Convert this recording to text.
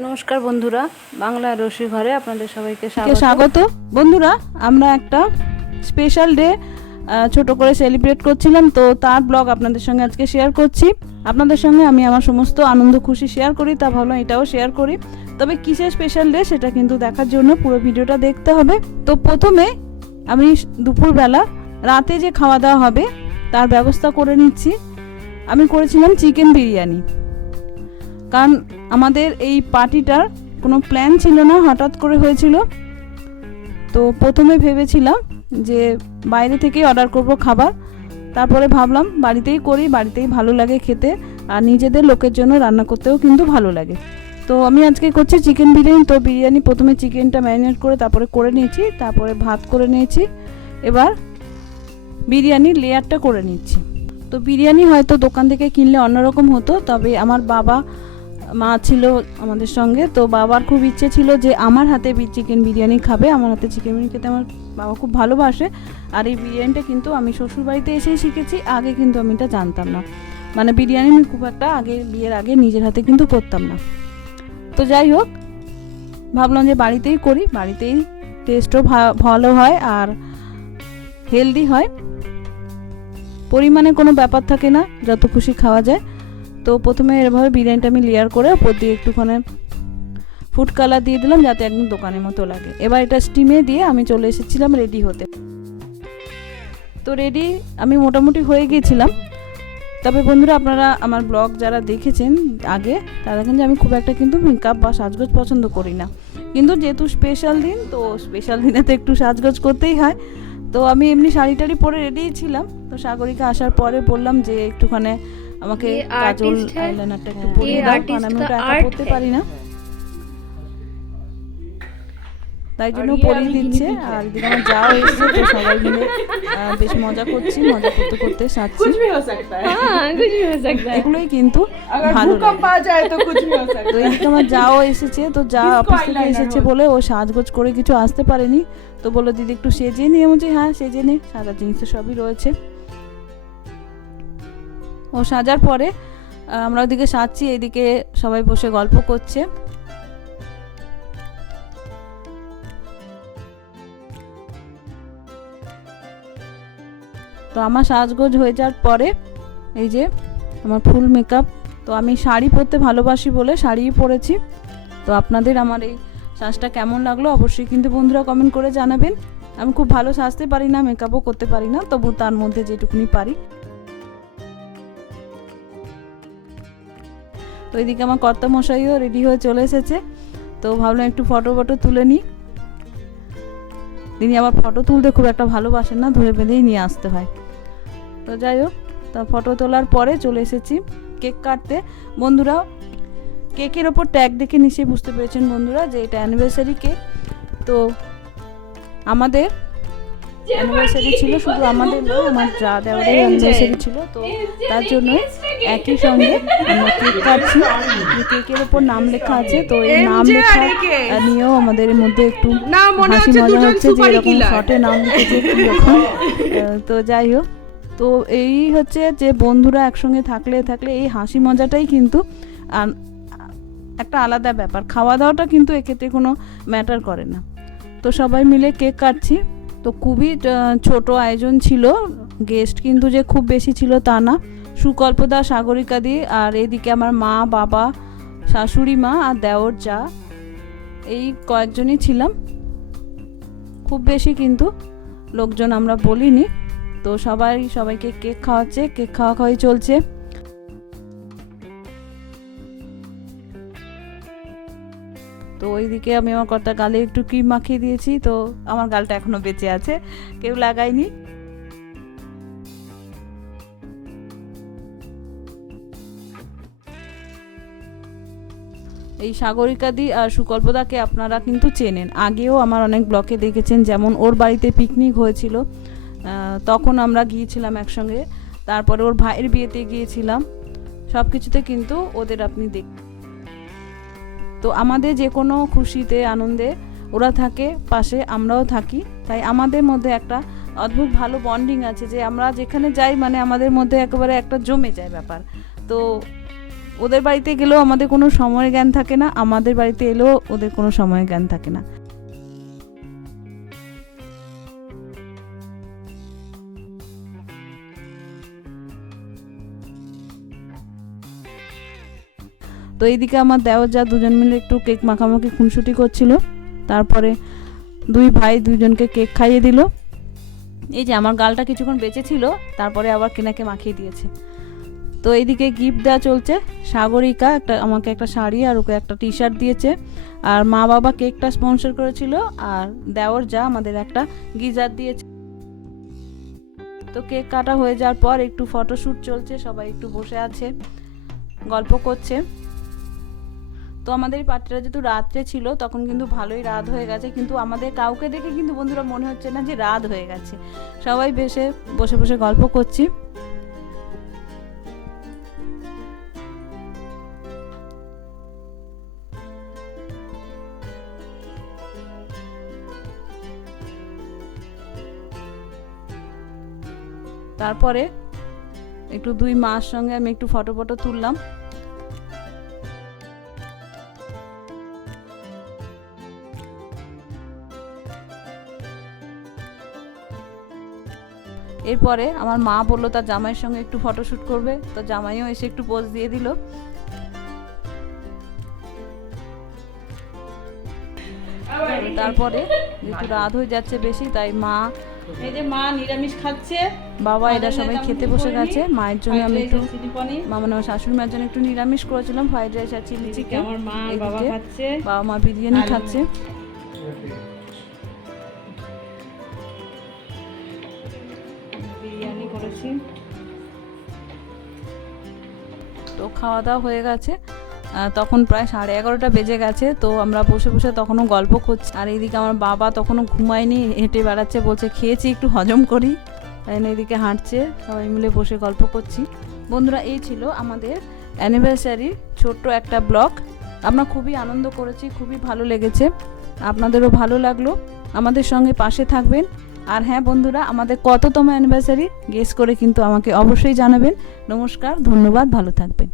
নমস্কার বন্ধুরা, বাংলা রসি ঘরে আপনাদের সবাইকে স্বাগত। বন্ধুরা, আমরা একটা স্পেশাল ডে ছোট করে সেলিব্রেট করছিলাম, তো তার ব্লগ আপনাদের সঙ্গে আজকে শেয়ার করছি। আপনাদের সঙ্গে আমি আমার সমস্ত আনন্দ খুশি শেয়ার করি, তা ভাবলাম এটাও শেয়ার করি। তবে কিসের স্পেশাল ডে সেটা কিন্তু দেখার জন্য পুরো ভিডিওটা দেখতে হবে। তো প্রথমে আমি দুপুরবেলা রাতে যে খাওয়া দাওয়া হবে তার ব্যবস্থা করে নিচ্ছি। আমি করেছিলাম চিকেন বিরিয়ানি, কারণ আমাদের এই পার্টিটার কোনো প্ল্যান ছিল না, হঠাৎ করে হয়েছিল। তো প্রথমে ভেবেছিলাম যে বাইরে থেকেই অর্ডার করব খাবার, তারপরে ভাবলাম বাড়িতেই করি, বাড়িতেই ভালো লাগে খেতে, আর নিজেদের লোকের জন্য রান্না করতেও কিন্তু ভালো লাগে। তো আমি আজকে করছি চিকেন বিরিয়ানি। তো বিরিয়ানি প্রথমে চিকেনটা ম্যারিনেট করে তারপরে করে নিয়েছি, তারপরে ভাত করে নিয়েছি। এবার বিরিয়ানির লেয়ারটা করে নিচ্ছি। তো বিরিয়ানি হয়তো দোকান থেকে কিনলে অন্যরকম হতো, তবে আমার বাবা মা ছিল আমাদের সঙ্গে, তো বাবার খুব ইচ্ছে ছিল যে আমার হাতে চিকেন বিরিয়ানি খাবে। আমার হাতে চিকেন বিরিয়ানি খেতে আমার বাবা খুব ভালোবাসে। আর এই বিরিয়ানিটা কিন্তু আমি শ্বশুরবাড়িতে এসেই শিখেছি, আগে কিন্তু আমি এটা জানতাম না। মানে বিরিয়ানি আমি খুব একটা আগে, বিয়ের আগে নিজের হাতে কিন্তু করতাম না। তো যাই হোক, ভাবলাম যে বাড়িতেই করি, বাড়িতেই টেস্টও ভালো হয় আর হেলদি হয়, পরিমাণে কোনো ব্যাপার থাকে না, যত খুশি খাওয়া যায়। তো প্রথমে এভাবে বিরিয়ানিটা আমি লেয়ার করে ওপর দিয়ে একটুখানি ফুড কালার দিয়ে দিলাম, যাতে একদম দোকানের মতো লাগে। এবার এটা স্টিমে দিয়ে আমি চলে এসেছিলাম রেডি হতে। তো রেডি আমি মোটামুটি হয়ে গিয়েছিলাম। তবে বন্ধুরা, আপনারা আমার ব্লগ যারা দেখেছেন আগে, তারা কিন্তু আমি খুব একটা কিন্তু মেকআপ বা সাজগোজ পছন্দ করি না, কিন্তু যেহেতু স্পেশাল দিন, তো স্পেশাল দিনে তো একটু সাজগোজ করতেই হয়। তো আমি এমনি শাড়ি টাড়ি পরে রেডিই ছিলাম। তো সাগরিকা আসার পরে বললাম যে একটুখানি আমাকে কাজল আইলাইনারটা একটু পরিয়ে দাও, কারণ আমি ওটা একা পরতে পারি না, তাই জন্য পরিয়ে দিচ্ছে। আর এদিকে আমার যাও এসেছে, তো সবাই মিলে বেশ মজা করছি, মজা করতে করতে সাজছি। এগুলোই কিন্তু ভালো লাগে। তো এদিকে আমার যাও এসেছে, তো যা অফিস থেকে এসেছে বলে ও সাজগোজ করে কিছু আসতে পারেনি, তো বললো দিদি একটু সেজে নিয়ে। বলছি হ্যাঁ সেজে নে, সাজার জিনিস তো সবই রয়েছে। ও সাজার পরে আমরা ওদিকে সাজছি, এদিকে সবাই বসে গল্প করছে। তো আমার সাজগোজ হয়ে যাওয়ার পরে এই যে আমার ফুল মেকআপ। তো আমি শাড়ি পরতে ভালোবাসি বলে শাড়িই পরেছি। তো আপনাদের আমার এই সাজটা কেমন লাগলো অবশ্যই কিন্তু বন্ধুরা কমেন্ট করে জানাবেন। আমি খুব ভালো সাজতে পারি না, মেকআপও করতে পারি না, তবু তার মধ্যে যেটুকুনি পারি। তো এদিকে আমার কর্তামশাইও রেডি হয়ে চলে এসেছে। তো ভাবলাম একটু ফটো তুলে নিই। তিনি আবার ফটো তুলতে খুব একটা ভালোবাসেন না, ধরে বেঁধেই নিয়ে আসতে হয়। তো যাই হোক, তা ফটো তোলার পরে চলে এসেছি কেক কাটতে। বন্ধুরা, কেকের ওপর ট্যাগ দেখে নিশ্চয়ই বুঝতে পেরেছেন বন্ধুরা যে এটা অ্যানিভার্সারি কেক। তো আমাদের অ্যানিভার্সারি ছিল, শুধু আমাদের নয়, আমার যা দেওয়ারের অ্যানিভার্সারি ছিল। তো তার জন্য একই সঙ্গে আমরা কেক কাটছি। কেকের ওপর নাম লেখা আছে, তো এই নাম লেখা নিয়েও আমাদের মধ্যে একটু হাসি মজা হচ্ছে যে এরকম শর্টে নাম লিখেছে কীরকম। তো যাই হোক, তো এই হচ্ছে যে বন্ধুরা একসঙ্গে থাকলে এই হাসি মজাটাই কিন্তু একটা আলাদা ব্যাপার। খাওয়া দাওয়াটা কিন্তু এক্ষেত্রে কোনো ম্যাটার করে না। তো সবাই মিলে কেক কাটছি। তো খুবই ছোট আয়োজন ছিল, গেস্ট কিন্তু যে খুব বেশি ছিল তা না। সুকল্পদা, সাগরিকা দি, আর এদিকে আমার মা, বাবা, শাশুড়ি মা আর দেওর যা, এই কয়েকজনই ছিলাম। খুব বেশি কিন্তু লোকজন আমরা বলিনি। তো সবাইকে কেক খাওয়াচ্ছে, কেক খাওয়াই চলছে। তো ওইদিকে আমি আমার কর্তার গালে একটু ক্রিম মাখিয়ে দিয়েছি। তো আমার গালটা এখনো বেঁচে আছে, কেউ লাগায়নি। এই সাগরিকা দি আর সুকল্পদাকে আপনারা কিন্তু চেনেন, আগেও আমার অনেক ব্লগে দেখেছেন। যেমন ওর বাড়িতে পিকনিক হয়েছিল, তখন আমরা গিয়েছিলাম একসঙ্গে। তারপরে ওর ভাইয়ের বিয়েতে গিয়েছিলাম, সব কিছুতে কিন্তু ওদের আপনি দেখ। তো আমাদের যে কোনো খুশিতে আনন্দে ওরা থাকে পাশে, আমরাও থাকি। তাই আমাদের মধ্যে একটা অদ্ভুত ভালো বন্ডিং আছে, যে আমরা যেখানে যাই মানে আমাদের মধ্যে একেবারে একটা জমে যায় ব্যাপার। তো ওদের বাড়িতে গেলেও আমাদের কোনো সময়ের জ্ঞান থাকে না, আমাদের বাড়িতে এলেও ওদের কোনো সময়ের জ্ঞান থাকে না। তো এইদিকে আমার দেওর যা দুজন মিলে একটু কেক মাখামাখি খুনসুটি করছিল, তারপরে দুই ভাই দুজনকে কেক খাইয়ে দিল। এই যে আমার গালটা কিছুক্ষণ বেঁচে ছিল, তারপরে আবার কেনাকে মাখিয়ে দিয়েছে। তো এইদিকে গিফট দেওয়া চলছে। সাগরিকা আমাকে একটা শাড়ি আর ওকে একটা টি শার্ট দিয়েছে, আর মা বাবা কেকটা স্পন্সর করেছিল, আর দেওর যা আমাদের একটা গিজার দিয়েছে। তো কেক কাটা হয়ে যাওয়ার পর একটু ফটোশ্যুট চলছে, সবাই একটু বসে আছে, গল্প করছে। তো আমাদের এই পার্টিটা যেহেতু রাত্রে ছিল, তখন কিন্তু ভালোই রাত হয়ে গেছে, কিন্তু আমাদের কাউকে দেখে কিন্তু বন্ধুরা মনে হচ্ছে না যে রাত হয়ে গেছে। সবাই বসে বসে গল্প করছি। তারপরে একটু দুই মার সঙ্গে আমি একটু ফটো তুললাম। এরপরে আমার মা বললো তার জামাইয়ের সঙ্গে একটু ফটোশ্যুট করবে, তো জামাইও এসে একটু পোজ দিয়ে দিল। তারপরে যেহেতু রাত হয়ে যাচ্ছে বেশি, তাই মা, এই যে মা নিরামিষ খাচ্ছে, বাবা এরা সবাই খেতে বসে গেছে। মায়ের জন্য আমি একটু মানে আমার শাশুড়ি মায়ের জন্য একটু নিরামিষ করেছিলাম, ফ্রাইড রাইস আর চিলি চিকেন। আমার মা বাবা খাচ্ছে, বাবা মা বিরিয়ানি খাচ্ছে। বিরিয়ানি করেছি। তো খাওয়া দাওয়া হয়ে গেছে, তখন প্রায় 11:30 বেজে গেছে। তো আমরা বসে তখনও গল্প করছি, আর এইদিকে আমার বাবা তখনও ঘুমায়নি, হেঁটে বেড়াচ্ছে, বলছে খেয়েছি একটু হজম করি, তাই না এদিকে হাঁটছে, সবাই মিলে বসে গল্প করছি। বন্ধুরা, এই ছিল আমাদের অ্যানিভার্সারির ছোট্ট একটা ব্লগ। আমরা খুবই আনন্দ করেছি, খুবই ভালো লেগেছে। আপনাদেরও ভালো লাগলো, আমাদের সঙ্গে পাশে থাকবেন। আর হ্যাঁ বন্ধুরা, আমাদের কততম অ্যানিভার্সারি গেস করে কিন্তু আমাকে অবশ্যই জানাবেন। নমস্কার, ধন্যবাদ, ভালো থাকবেন।